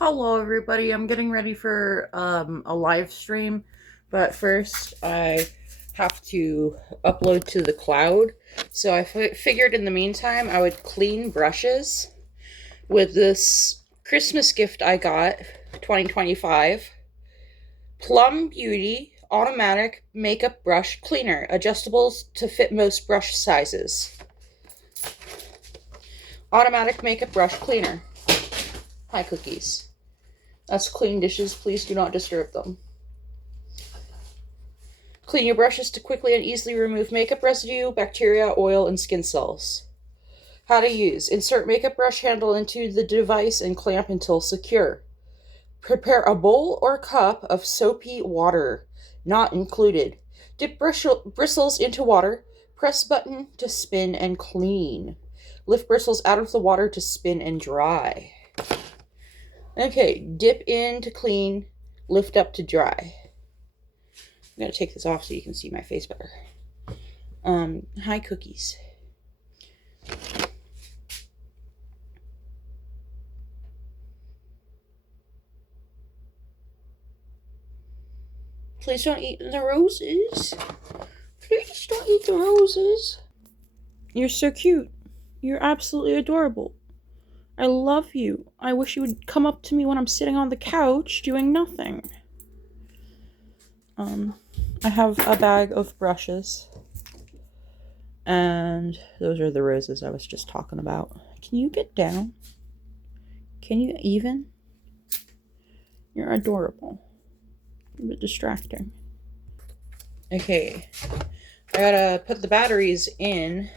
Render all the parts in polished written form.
Hello, everybody. I'm getting ready for a live stream, but first I have to upload to the cloud. So I figured in the meantime I would clean brushes with this Christmas gift I got, 2025, Plum Beauty Automatic Makeup Brush Cleaner, adjustables to fit most brush sizes. Automatic Makeup Brush Cleaner. Hi, cookies. That's clean dishes. Please do not disturb them. Clean your brushes to quickly and easily remove makeup residue, bacteria, oil, and skin cells. How to use. Insert makeup brush handle into the device and clamp until secure. Prepare a bowl or cup of soapy water, not included. Dip bristles into water. Press button to spin and clean. Lift bristles out of the water to spin and dry. Okay, dip in to clean, lift up to dry. I'm going to take this off so you can see my face better. Hi, cookies. Please don't eat the roses. Please don't eat the roses. You're so cute. You're absolutely adorable. I love you. I wish you would come up to me when I'm sitting on the couch doing nothing. I have a bag of brushes. And those are the roses I was just talking about. Can you get down? Can you even? You're adorable. A bit distracting. Okay. I gotta put the batteries in.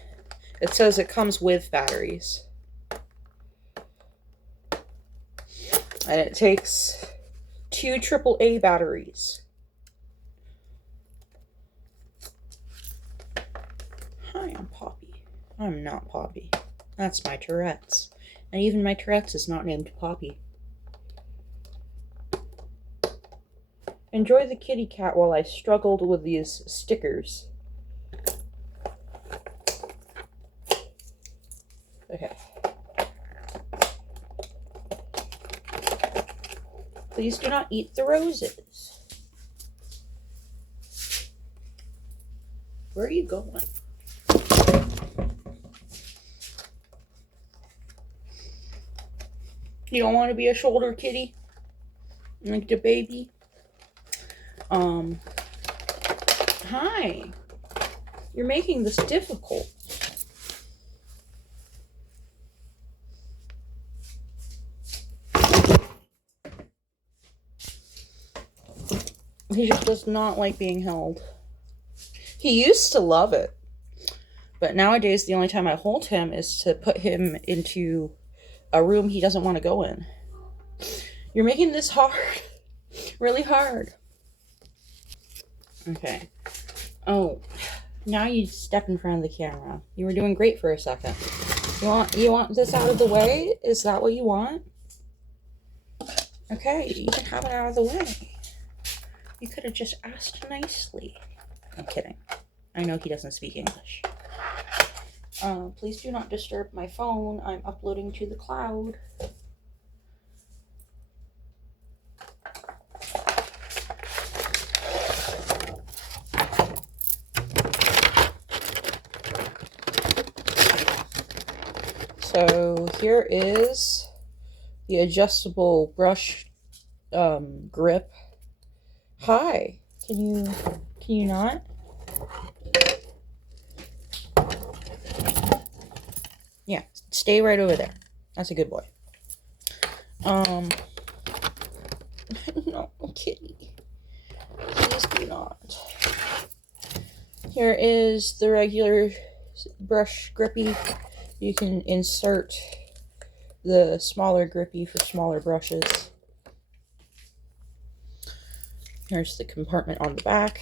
It says it comes with batteries. And it takes 2 AAA batteries. Hi, I'm Poppy. I'm not Poppy. That's my Tourette's. And even my Tourette's is not named Poppy. Enjoy the kitty cat while I struggled with these stickers. Okay. Please do not eat the roses. Where are you going? You don't want to be a shoulder kitty? Like the baby? Hi. You're making this difficult. He just does not like being held. He used to love it. But nowadays, the only time I hold him is to put him into a room he doesn't want to go in. You're making this hard. Really hard. Okay. Oh, now you step in front of the camera. You were doing great for a second. You want this out of the way? Is that what you want? Okay, you can have it out of the way. You could have just asked nicely. I'm kidding. I know he doesn't speak English. Please do not disturb my phone. I'm uploading to the cloud. So here is the adjustable brush grip. Hi. Can you not? Yeah, stay right over there. That's a good boy. No, kitty. Please do not. Here is the regular brush grippy. You can insert the smaller grippy for smaller brushes. Here's the compartment on the back.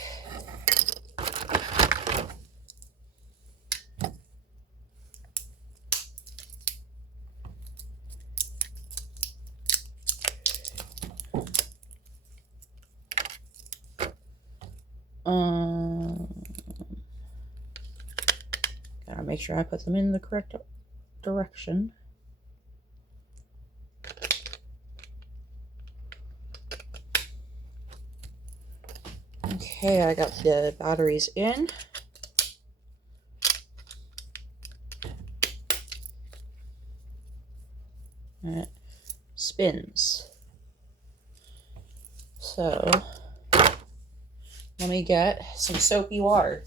Gotta make sure I put them in the correct direction. Okay, I got the batteries in. And it spins. So, let me get some soapy water.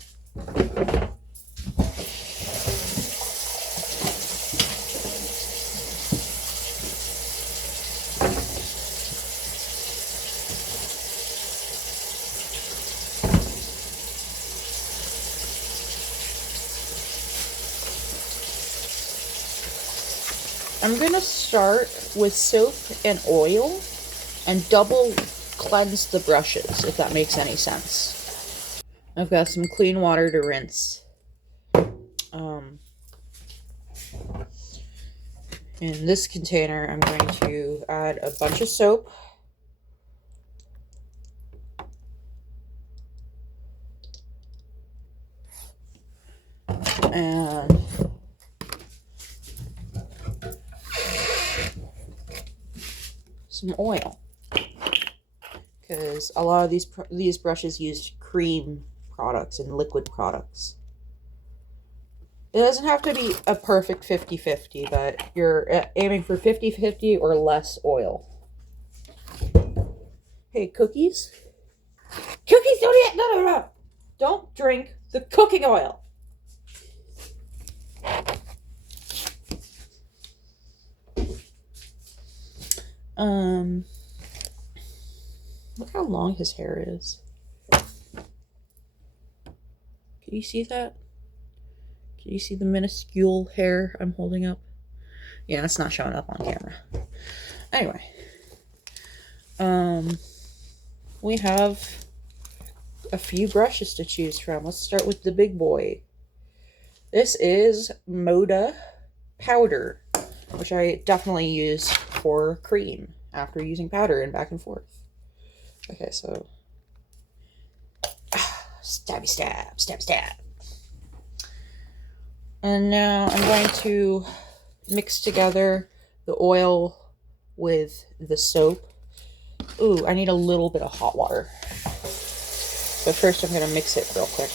I'm going to start with soap and oil and double cleanse the brushes, if that makes any sense. I've got some clean water to rinse. In this container, I'm going to add a bunch of soap. And some oil. Because a lot of these brushes use cream products and liquid products. It doesn't have to be a perfect 50-50, but you're aiming for 50-50 or less oil. Hey, cookies? Cookies don't eat! No. Don't drink the cooking oil. Look how long his hair is. Can you see that? Can you see the minuscule hair I'm holding up? Yeah, it's not showing up on camera. Anyway. We have a few brushes to choose from. Let's start with the big boy. This is Moda Powder, which I definitely use for cream after using powder and back and forth. Okay, so stabby stab, stab stab. And now I'm going to mix together the oil with the soap. Ooh, I need a little bit of hot water. But first I'm going to mix it real quick.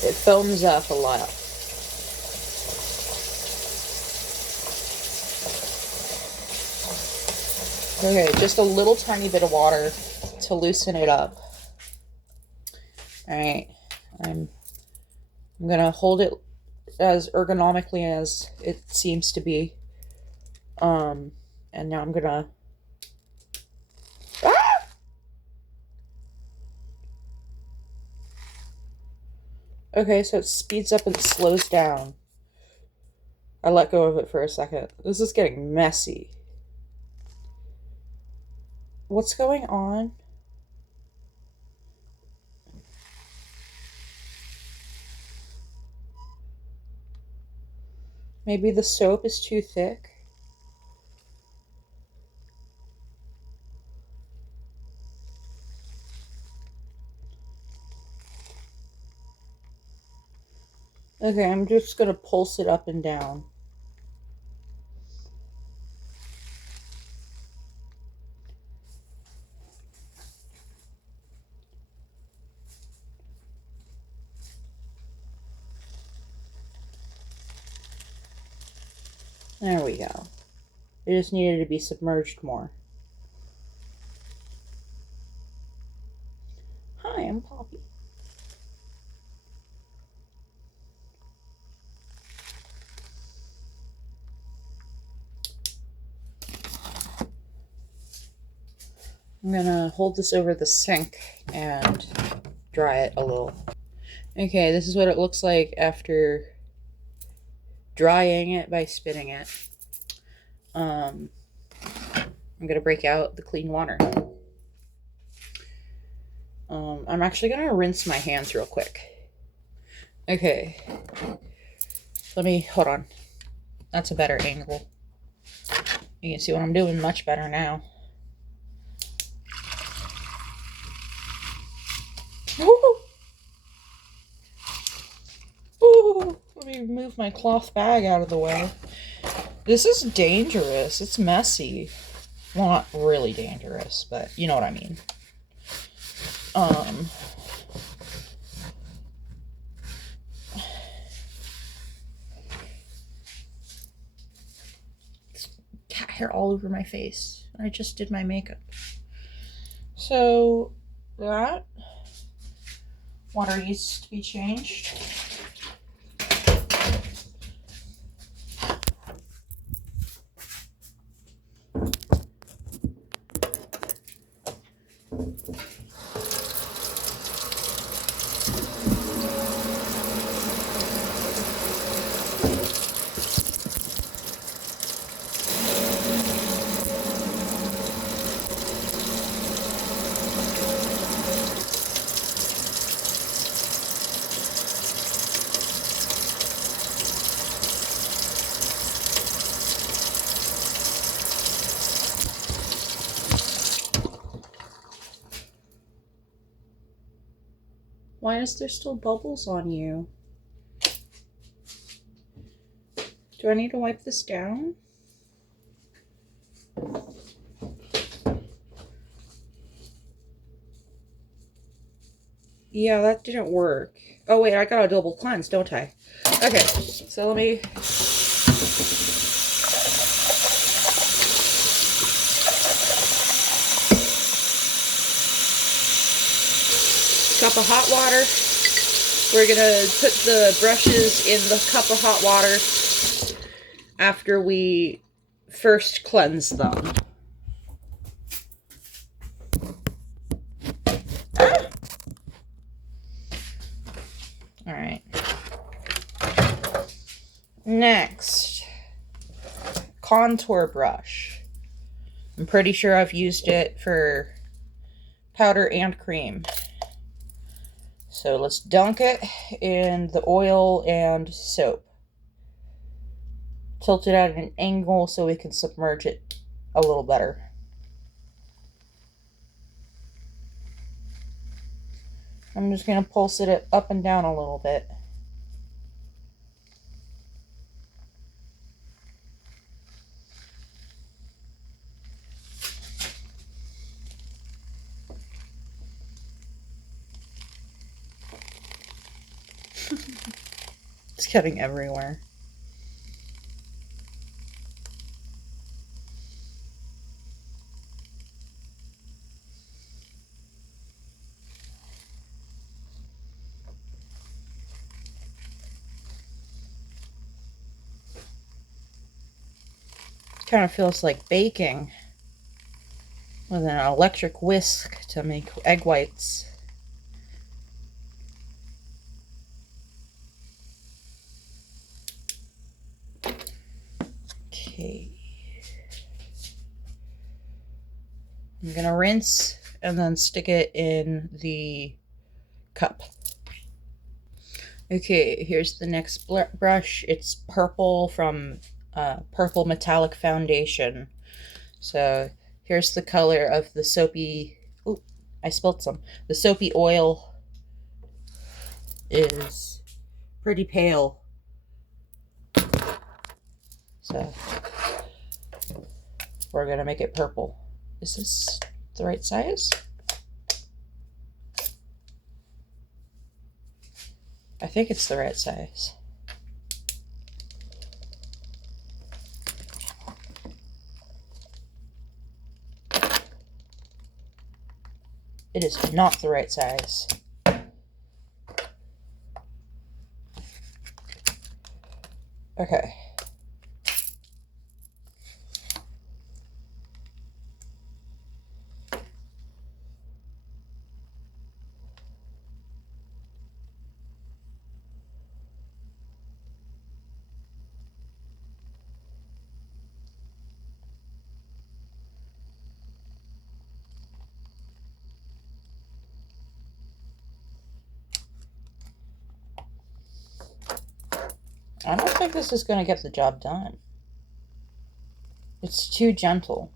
It foams up a lot. Okay, just a little tiny bit of water to loosen it up. Alright, I'm gonna hold it as ergonomically as it seems to be. And now I'm gonna... Ah! Okay, so it speeds up and slows down. I let go of it for a second. This is getting messy. What's going on? Maybe the soap is too thick? Okay, I'm just gonna pulse it up and down. There we go. It just needed to be submerged more. Hi, I'm Poppy. I'm gonna hold this over the sink and dry it a little. Okay, this is what it looks like after drying it by spinning it. I'm gonna break out the clean water. I'm actually gonna rinse my hands real quick. Okay. Let me, hold on. That's a better angle. You can see what I'm doing much better now. Woo! move my cloth bag out of the way. This is dangerous. It's messy. Well, not really dangerous, but you know what I mean. Cat hair all over my face. I just did my makeup. So that water needs to be changed. Why is there still bubbles on you? Do I need to wipe this down? Yeah, that didn't work. Oh wait, I got a double cleanse, don't I? Okay, so let me... Cup of hot water. We're gonna put the brushes in the cup of hot water after we first cleanse them. Alright. Next, contour brush. I'm pretty sure I've used it for powder and cream. So let's dunk it in the oil and soap. Tilt it at an angle so we can submerge it a little better. I'm just going to pulse it up and down a little bit. It's getting everywhere. Kind of feels like baking with an electric whisk to make egg whites. Okay. I'm gonna rinse and then stick it in the cup. Okay, here's the next brush. It's purple from Purple Metallic Foundation. So here's the color of the soapy... Ooh, I spilled some. The soapy oil is pretty pale. So we're going to make it purple. Is this the right size? I think it's the right size. It is not the right size. Okay. I don't think this is going to get the job done. It's too gentle.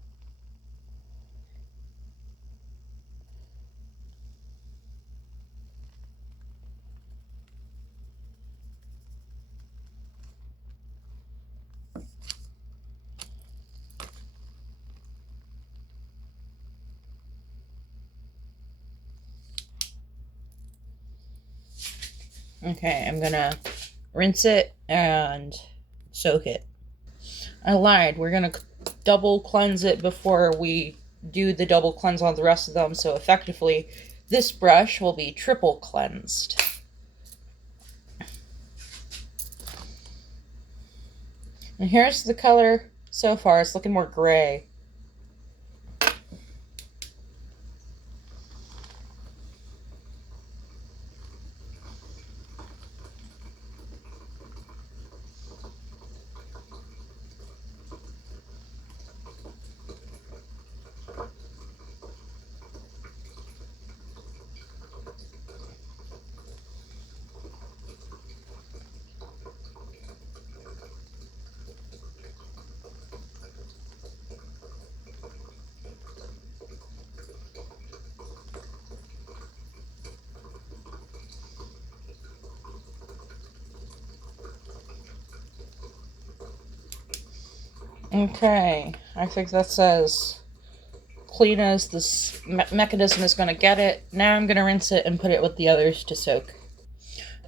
Okay, I'm gonna rinse it and soak it. I lied. We're gonna double cleanse it before we do the double cleanse on the rest of them, so effectively this brush will be triple cleansed. And here's the color so far. It's looking more gray. Okay, I think that says clean as this mechanism is going to get it. Now I'm going to rinse it and put it with the others to soak.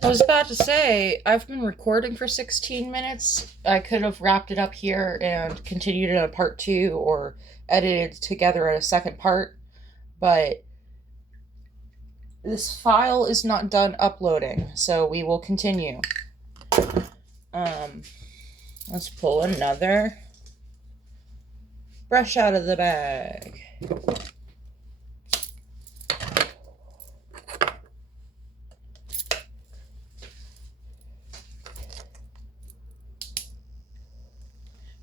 I was about to say, I've been recording for 16 minutes. I could have wrapped it up here and continued in a part 2 or edited together in a second part, but this file is not done uploading, so we will continue. Let's pull another brush out of the bag.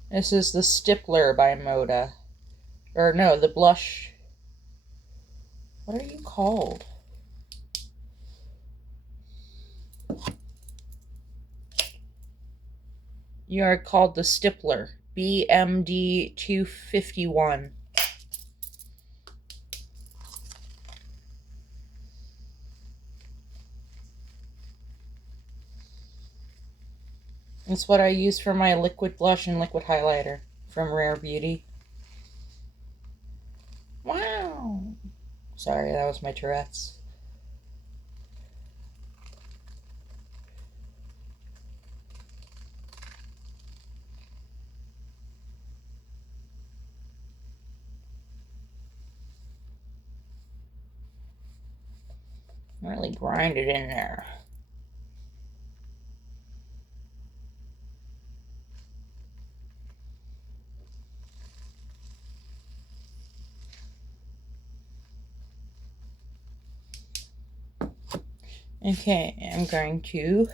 This is the Stippler by Moda. Or no, the blush. What are you called? You are called the Stippler. BMD 251. It's what I use for my liquid blush and liquid highlighter from Rare Beauty. Wow. Sorry, that was my Tourette's. Really grind it in there. Okay, I'm going to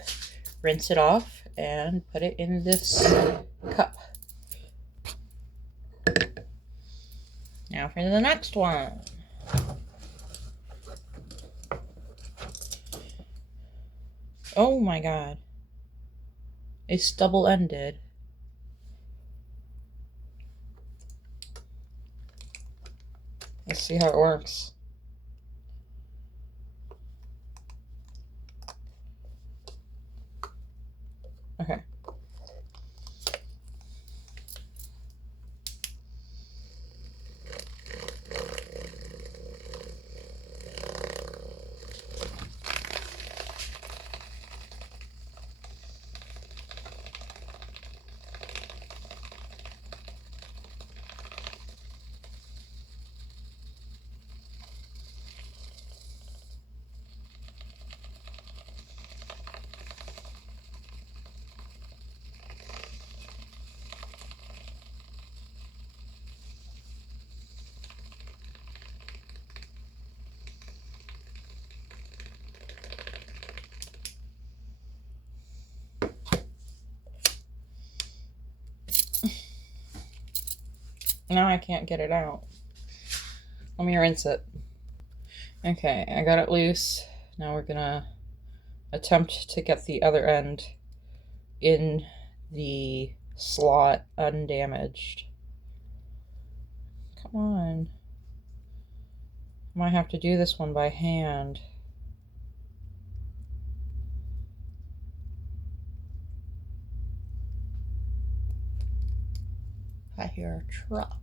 rinse it off and put it in this cup. Now for the next one. Oh my god. It's double-ended. Let's see how it works. Okay. Now I can't get it out. Let me rinse it. Okay, I got it loose. Now we're gonna attempt to get the other end in the slot undamaged. Come on. Might have to do this one by hand. I hear a truck.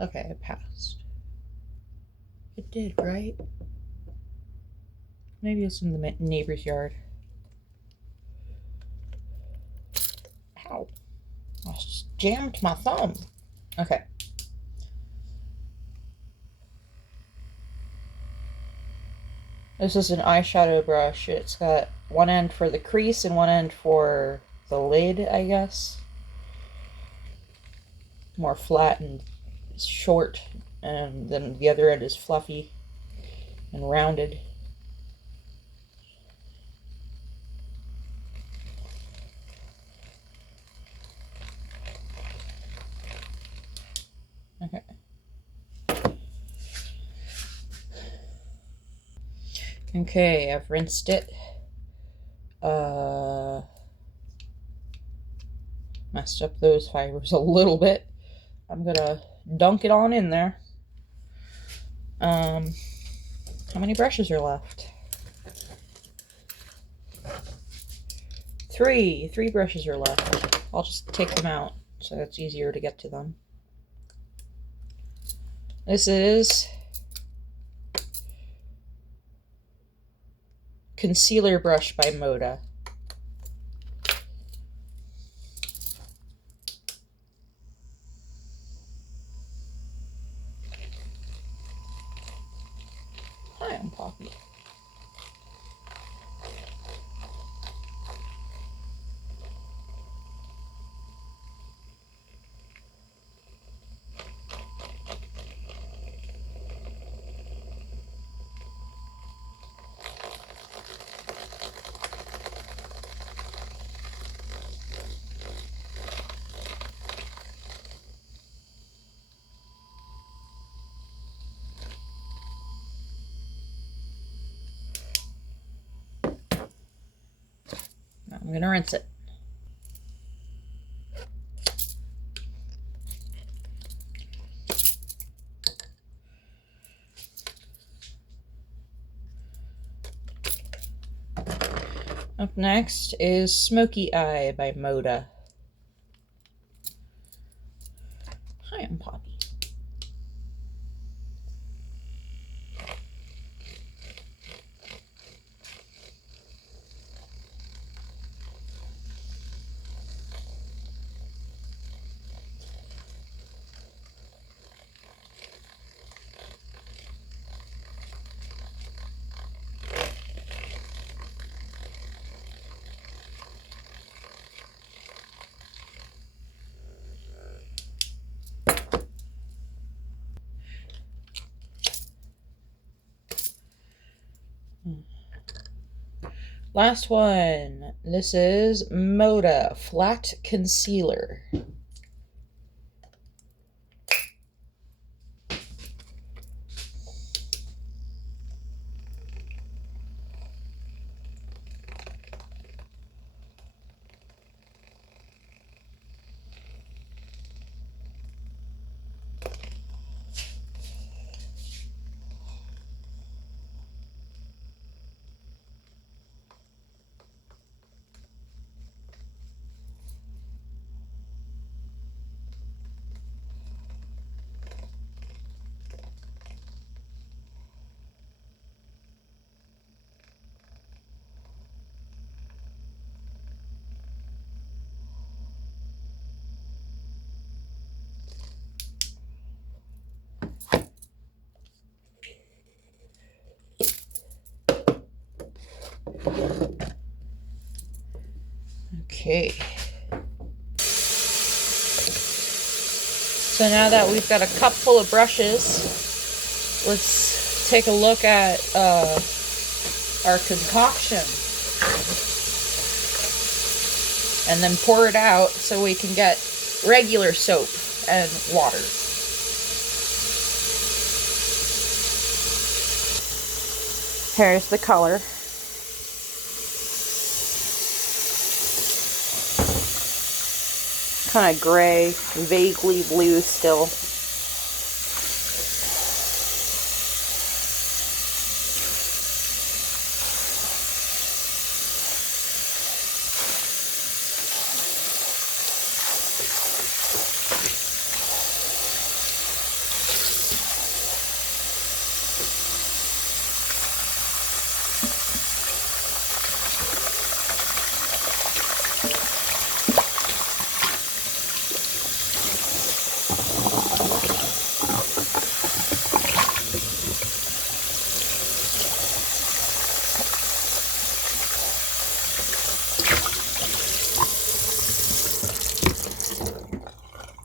Okay, it passed. It did, right? Maybe it's in the neighbor's yard. Ow. I just jammed my thumb. Okay. This is an eyeshadow brush. It's got one end for the crease and one end for the lid, I guess. More flat and short, and then the other end is fluffy and rounded. Okay. Okay, I've rinsed it. Messed up those fibers a little bit. I'm gonna dunk it on in there. How many brushes are left? Three brushes are left. I'll just take them out so it's easier to get to them. This is Concealer Brush by Moda. Hi, I'm Poppy. Now I'm gonna rinse it. Up next is Smoky Eye by Moda. Hi, I'm Poppy. Last one. This is Moda Flat Concealer. Okay. So now that we've got a cup full of brushes, let's take a look at our concoction. And then pour it out so we can get regular soap and water. Here's the color. Kind of gray, vaguely blue still.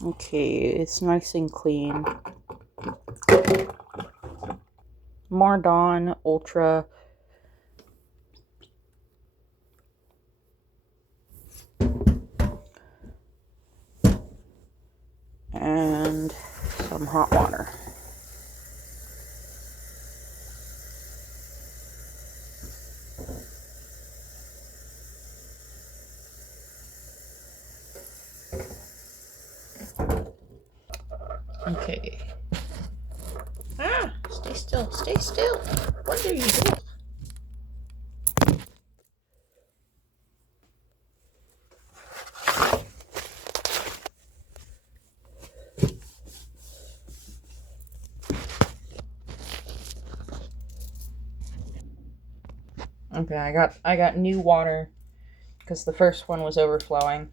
Okay, it's nice and clean. More Dawn Ultra. And some hot water. Okay. Ah, stay still, stay still. What are you doing? Okay, I got new water because the first one was overflowing.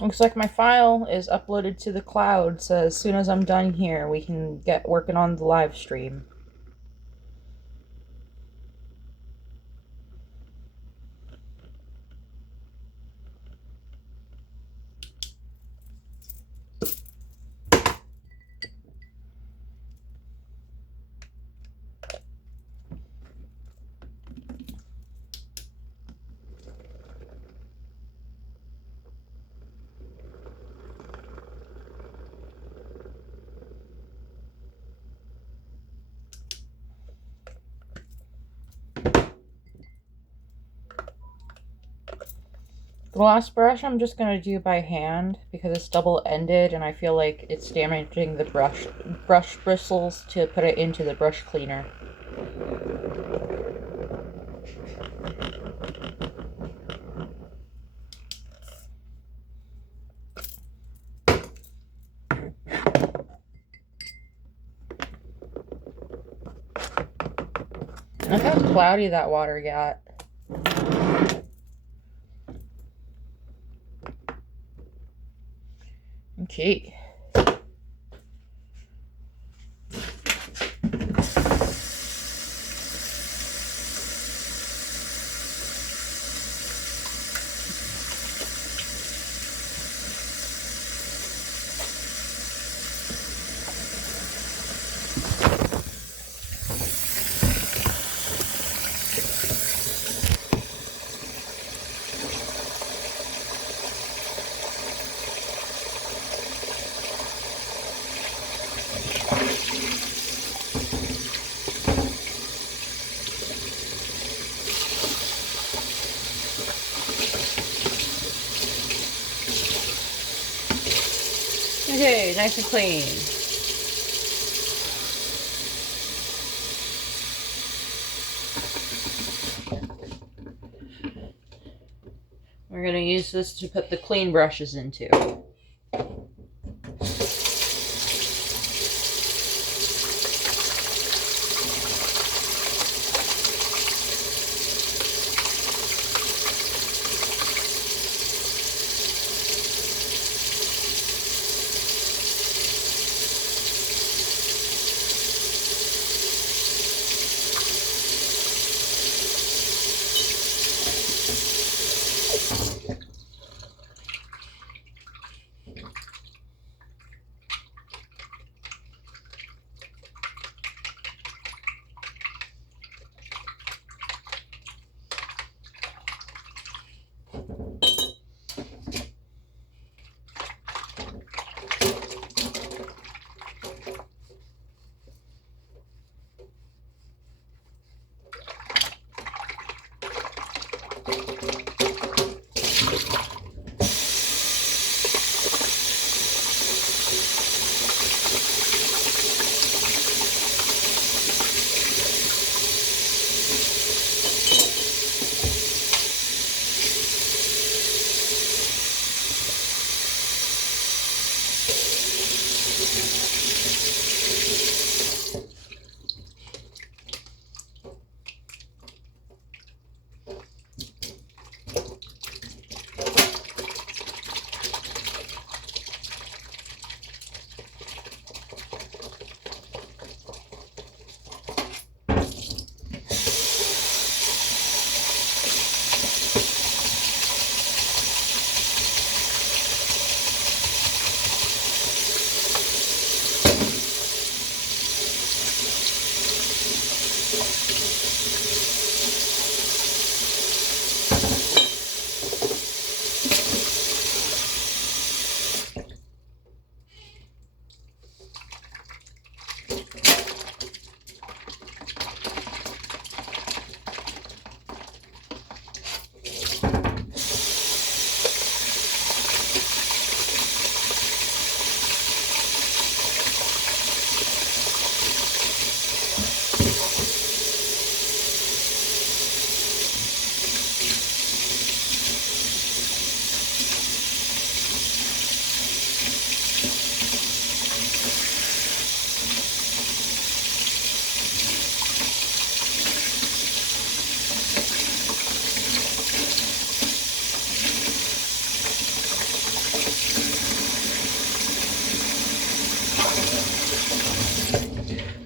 Looks like my file is uploaded to the cloud, so as soon as I'm done here, we can get working on the live stream. The last brush I'm just going to do by hand because it's double-ended and I feel like it's damaging the brush bristles to put it into the brush cleaner. Look how cloudy that water got. Okay. Okay, nice and clean. We're going to use this to put the clean brushes into.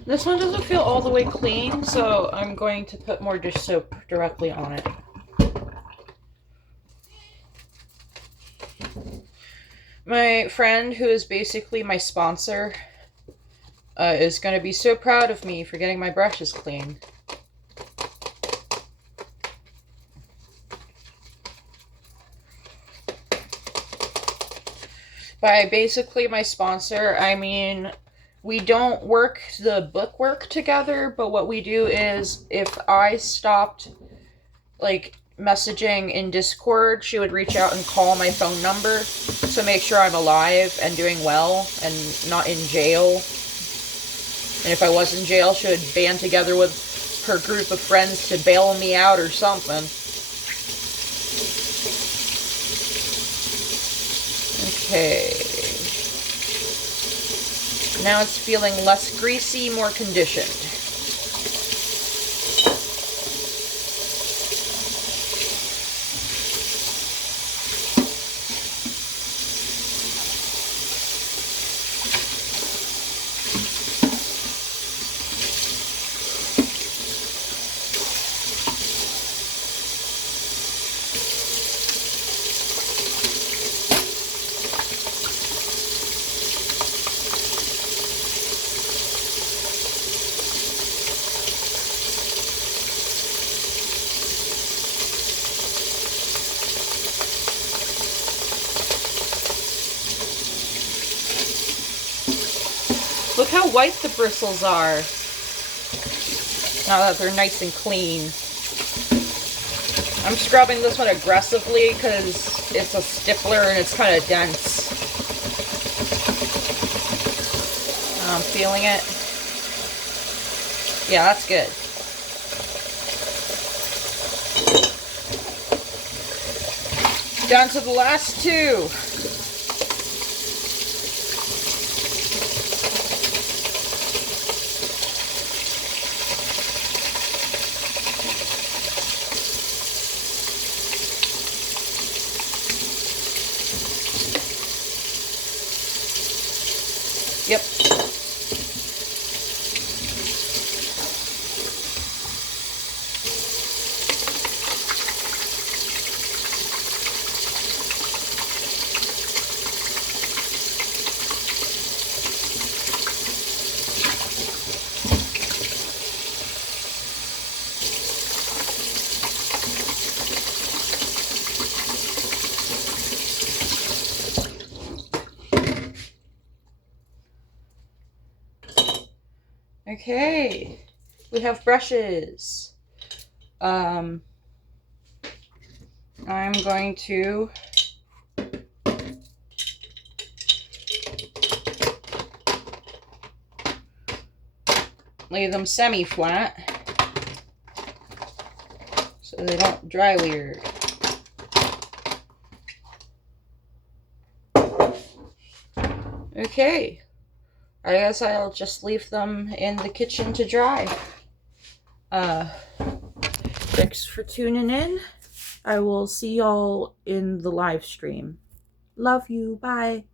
This one doesn't feel all the way clean, so I'm going to put more dish soap directly on it. My friend, who is basically my sponsor, is going to be so proud of me for getting my brushes clean. By basically my sponsor, I mean we don't work the bookwork together, but what we do is if I stopped like messaging in Discord, she would reach out and call my phone number to make sure I'm alive and doing well and not in jail. And if I was in jail, she would band together with her group of friends to bail me out or something. Okay. Now it's feeling less greasy, more conditioned. Look how white the bristles are. Now that they're nice and clean. I'm scrubbing this one aggressively because it's a stippler and it's kind of dense. I'm feeling it. Yeah, that's good. Down to the last two. Yep. Okay, we have brushes. I'm going to lay them semi-flat so they don't dry weird. Okay. I guess I'll just leave them in the kitchen to dry. Thanks for tuning in. I will see y'all in the live stream. Love you. Bye.